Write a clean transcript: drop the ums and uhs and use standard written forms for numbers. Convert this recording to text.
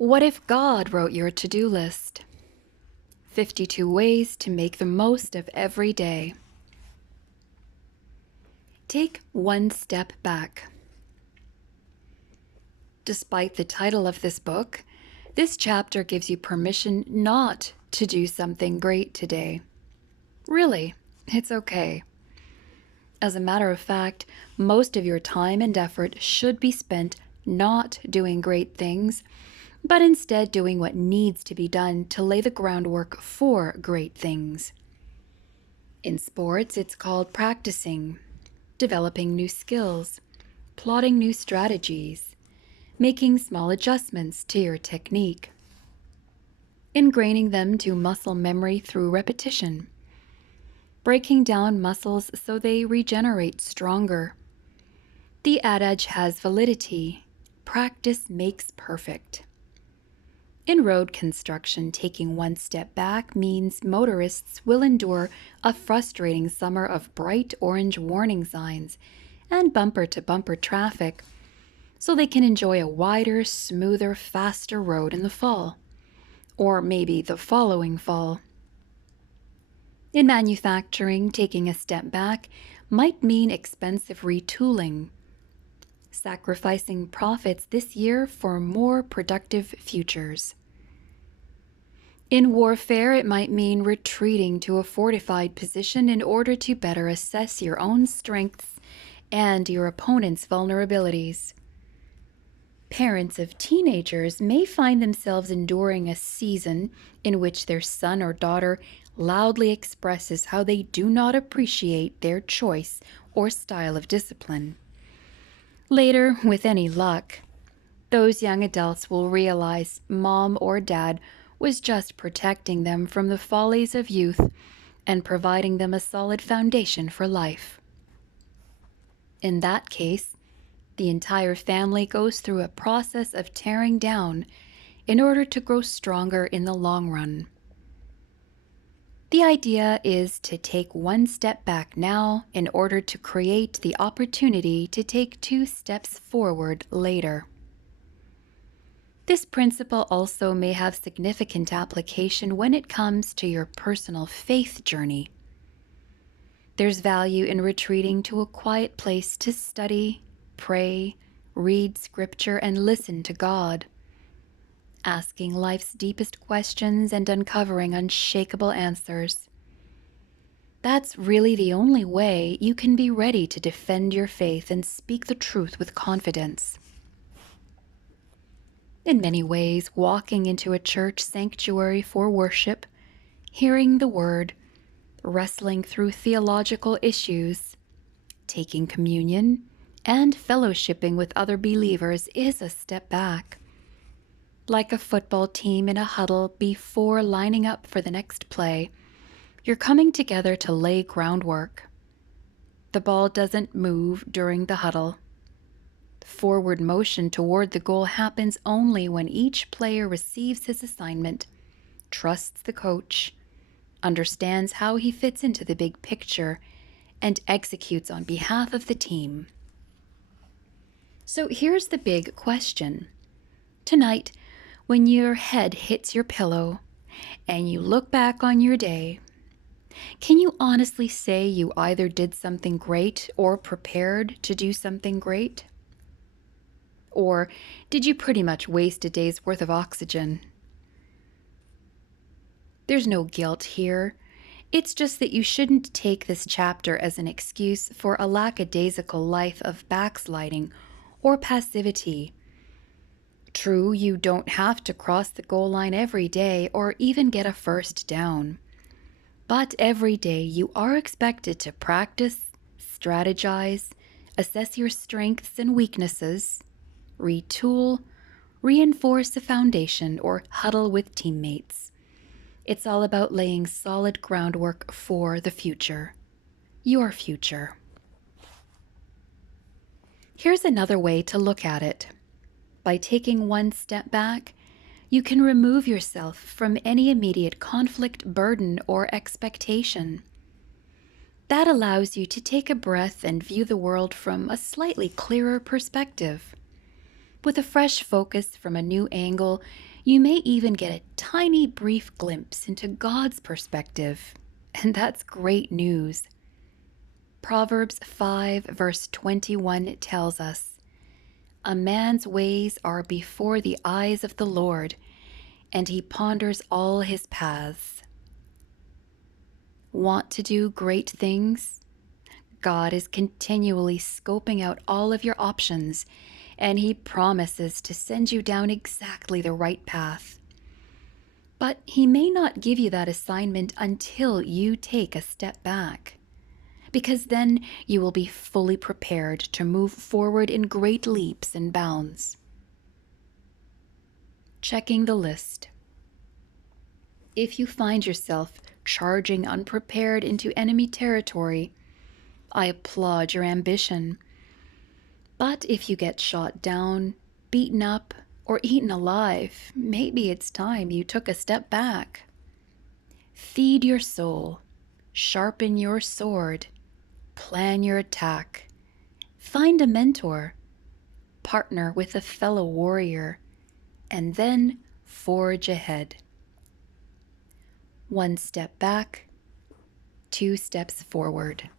What if God wrote your to-do list? 52 ways to make the most of every day. Take one step back. Despite the title of this book, this chapter gives you permission not to do something great today. Really, it's okay. As a matter of fact, most of your time and effort should be spent not doing great things, but instead doing what needs to be done to lay the groundwork for great things. In sports, it's called practicing, developing new skills, plotting new strategies, making small adjustments to your technique, ingraining them to muscle memory through repetition, breaking down muscles so they regenerate stronger. The adage has validity: practice makes perfect. In road construction, taking one step back means motorists will endure a frustrating summer of bright orange warning signs and bumper-to-bumper traffic, so they can enjoy a wider, smoother, faster road in the fall, or maybe the following fall. In manufacturing, taking a step back might mean expensive retooling, sacrificing profits this year for more productive futures. In warfare, it might mean retreating to a fortified position in order to better assess your own strengths and your opponent's vulnerabilities. Parents of teenagers may find themselves enduring a season in which their son or daughter loudly expresses how they do not appreciate their choice or style of discipline. Later, with any luck, those young adults will realize mom or dad was just protecting them from the follies of youth and providing them a solid foundation for life. In that case, the entire family goes through a process of tearing down in order to grow stronger in the long run. The idea is to take one step back now in order to create the opportunity to take 2 steps forward later. This principle also may have significant application when it comes to your personal faith journey. There's value in retreating to a quiet place to study, pray, read scripture, and listen to God, asking life's deepest questions and uncovering unshakable answers. That's really the only way you can be ready to defend your faith and speak the truth with confidence. In many ways, walking into a church sanctuary for worship, hearing the word, wrestling through theological issues, taking communion, and fellowshipping with other believers is a step back. Like a football team in a huddle before lining up for the next play, you're coming together to lay groundwork. The ball doesn't move during the huddle. Forward motion toward the goal happens only when each player receives his assignment, trusts the coach, understands how he fits into the big picture, and executes on behalf of the team. So here's the big question. Tonight, when your head hits your pillow and you look back on your day, can you honestly say you either did something great or prepared to do something great? Or did you pretty much waste a day's worth of oxygen? There's no guilt here. It's just that you shouldn't take this chapter as an excuse for a lackadaisical life of backsliding or passivity. True, you don't have to cross the goal line every day or even get a first down. But every day you are expected to practice, strategize, assess your strengths and weaknesses, retool, reinforce a foundation, or huddle with teammates. It's all about laying solid groundwork for the future. Your future. Here's another way to look at it. By taking one step back, you can remove yourself from any immediate conflict, burden, or expectation. That allows you to take a breath and view the world from a slightly clearer perspective. With a fresh focus from a new angle, You may even get a tiny brief glimpse into God's perspective, and that's great news. Proverbs 5, verse 21 tells us, "A man's ways are before the eyes of the Lord, and he ponders all his paths." Want to do great things? God is continually scoping out all of your options, and he promises to send you down exactly the right path. But he may not give you that assignment until you take a step back, because then you will be fully prepared to move forward in great leaps and bounds. Checking the list. If you find yourself charging unprepared into enemy territory, I applaud your ambition. But if you get shot down, beaten up, or eaten alive, maybe it's time you took a step back. Feed your soul, sharpen your sword, plan your attack, find a mentor, partner with a fellow warrior, and then forge ahead. 1 step back, 2 steps forward.